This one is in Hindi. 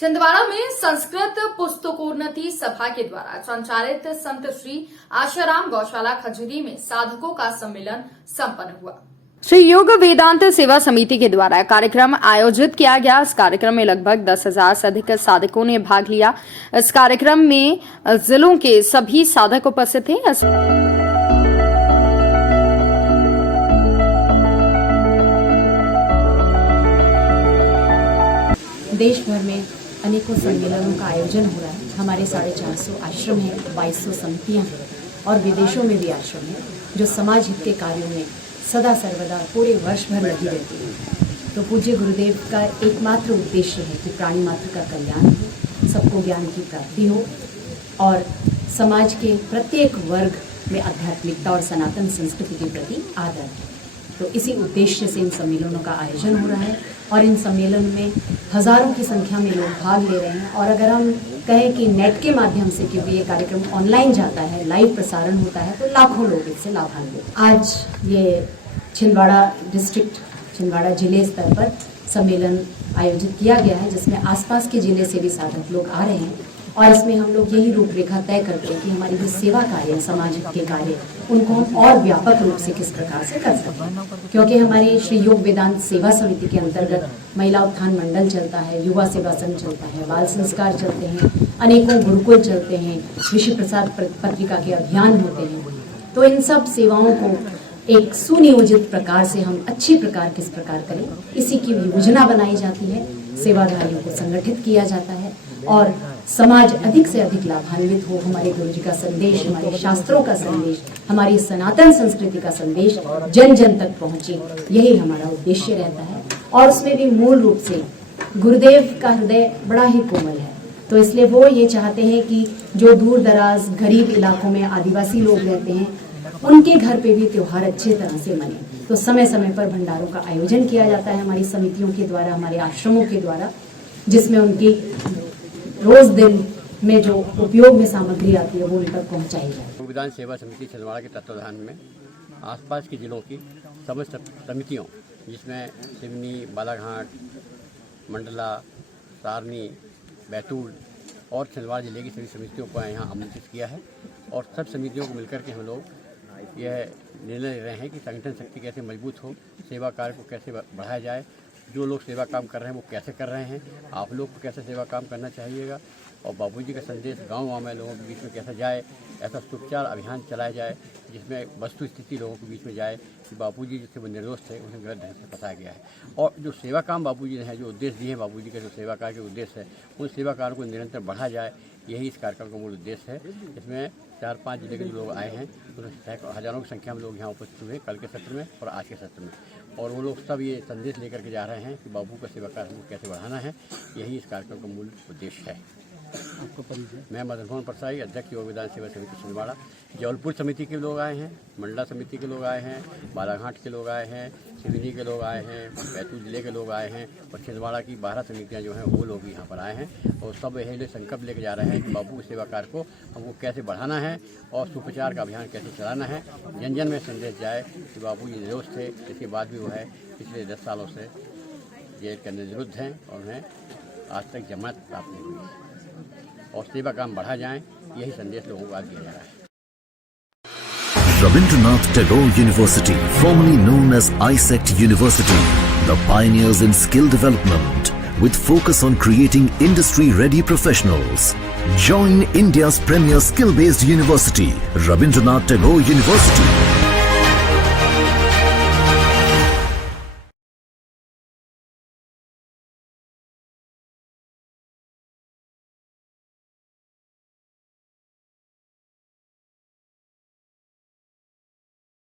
छिंदवाड़ा में संस्कृत पुस्तकोन्नति सभा के द्वारा संचालित संत श्री आशाराम गौशाला खजूरी में साधकों का सम्मेलन संपन्न हुआ। श्री योग वेदांत सेवा समिति के द्वारा कार्यक्रम आयोजित किया गया। इस कार्यक्रम में लगभग 10,000 से अधिक साधकों ने भाग लिया। इस कार्यक्रम में जिलों के सभी साधक उपस्थित थे। देश भर में अनेकों सम्मेलनों का आयोजन हो रहा है। हमारे 450 आश्रम हैं, 2200 समितियां हैं और विदेशों में भी आश्रम हैं जो समाज हित के कार्यों में सदा सर्वदा पूरे वर्ष भर लगी रहती है। तो पूज्य गुरुदेव का एकमात्र उद्देश्य है कि प्राणी मात्र का कल्याण हो, सबको ज्ञान की प्राप्ति हो और समाज के प्रत्येक वर्ग में आध्यात्मिकता और सनातन संस्कृति के प्रति आदर है। तो इसी उद्देश्य से इन सम्मेलनों का आयोजन हो रहा है और इन सम्मेलन में हजारों की संख्या में लोग भाग ले रहे हैं। और अगर हम कहें कि नेट के माध्यम से, क्योंकि ये कार्यक्रम ऑनलाइन जाता है, लाइव प्रसारण होता है, तो लाखों लोग इससे लाभान्वित। आज ये छिंदवाड़ा डिस्ट्रिक्ट, छिंदवाड़ा जिले स्तर पर सम्मेलन आयोजित किया गया है, जिसमें आसपास के जिले से भी साधक लोग आ रहे हैं और इसमें हम लोग यही रूपरेखा तय करते हैं कि हमारी जो सेवा कार्य, समाज के कार्य, उनको हम और व्यापक रूप से किस प्रकार से कर सकते हैं। क्योंकि हमारे श्री योग वेदांत सेवा समिति के अंतर्गत महिला उत्थान मंडल चलता है, युवा सेवा संघ चलता है, बाल संस्कार चलते हैं, अनेकों गुरुकुल चलते हैं, ऋषि प्रसाद पत्रिका के अभियान होते हैं। तो इन सब सेवाओं को एक सुनियोजित प्रकार से हम अच्छी प्रकार किस प्रकार करें, इसी की योजना बनाई जाती है। सेवाधारियों को संगठित किया जाता है और समाज अधिक से अधिक लाभान्वित हो। हमारे गुरु जी का संदेश, हमारे शास्त्रों का संदेश, हमारी सनातन संस्कृति का संदेश जन जन तक पहुंचे, यही हमारा उद्देश्य रहता है। और उसमें भी मूल रूप से गुरुदेव का हृदय बड़ा ही कोमल है, तो इसलिए वो ये चाहते हैं कि जो दूर दराज गरीब इलाकों में आदिवासी लोग रहते हैं, उनके घर पे भी त्योहार अच्छे तरह से मने। तो समय समय पर भंडारों का आयोजन किया जाता है हमारी समितियों के द्वारा, हमारे आश्रमों के द्वारा, जिसमें उनकी रोज दिन में जो उपयोग में सामग्री आती है वो उन तक पहुंचाई जाए। विधान सेवा समिति छिंदवाड़ा के तत्वाधान में आसपास के जिलों की समस्त समितियों, जिसमें सिवनी, बालाघाट, मंडला, सारनी, बैतूल और छिंदवाड़ा जिले की सभी समितियों को यहाँ आमंत्रित किया है। और सब समितियों को मिलकर के हम लोग यह निर्णय ले रहे हैं कि संगठन शक्ति कैसे मजबूत हो, सेवा कार्य को कैसे बढ़ाया जाए, जो लोग सेवा काम कर रहे हैं वो कैसे कर रहे हैं, आप लोग को कैसे सेवा काम करना चाहिएगा और बाबूजी का संदेश गांव-गांव में लोगों के बीच में कैसा जाए, ऐसा सुप्रचार अभियान चलाया जाए जिसमें वस्तु स्थिति लोगों के बीच में जाए कि बाबूजी जिससे वो निर्दोष थे उन्हें गलत ढंग से फंसाया गया है। और जो सेवा काम बाबूजी ने है, जो उद्देश्य दिए हैं बाबूजी के, जो सेवा कार्य के उद्देश्य है, उन सेवा कार्यों को निरंतर बढ़ाया जाए, यही इस कार्यक्रम का मूल उद्देश्य है। इसमें 4-5 जिले के जो लोग आए हैं, तो हजारों की संख्या में लोग यहाँ उपस्थित हुए कल के सत्र में और आज के सत्र में, और वो लोग सब ये संदेश लेकर के जा रहे हैं कि बाबू का सेवा कार्य हमको कैसे बढ़ाना है, यही इस कार्यक्रम का मूल उद्देश्य है। आपको परिचय? मैं मदन मोहन परसाई, अध्यक्ष योग वेदांत सेवा समिति छिंदवाड़ा। जबलपुर समिति के लोग आए हैं, मंडला समिति के लोग आए हैं, बालाघाट के लोग आए हैं, सिवनी के लोग आए हैं, बैतूल जिले के लोग आए हैं और छिंदवाड़ा की 12 समितियां जो हैं वो लोग यहाँ पर आए हैं। और सब यही संकल्प लेके जा रहे हैं कि बाबू के सेवा कार्य को हमको कैसे बढ़ाना है और सुप्रचार का अभियान कैसे चलाना है, जन जन में संदेश जाए कि बाबू ये निर्दोष थे, इसके बाद भी वो है पिछले 10 सालों से जेल के अंदर विरुद्ध हैं और उन्हें आज तक जमानत प्राप्त नहीं हुई और सेवा काम बढ़ा जाए, यही संदेश लोगों को आज दिया जा रहा है। Rabindranath Tagore University, formerly known as ISECT University, the pioneers in skill development with focus on creating industry-ready professionals. Join India's premier skill-based university, Rabindranath Tagore University.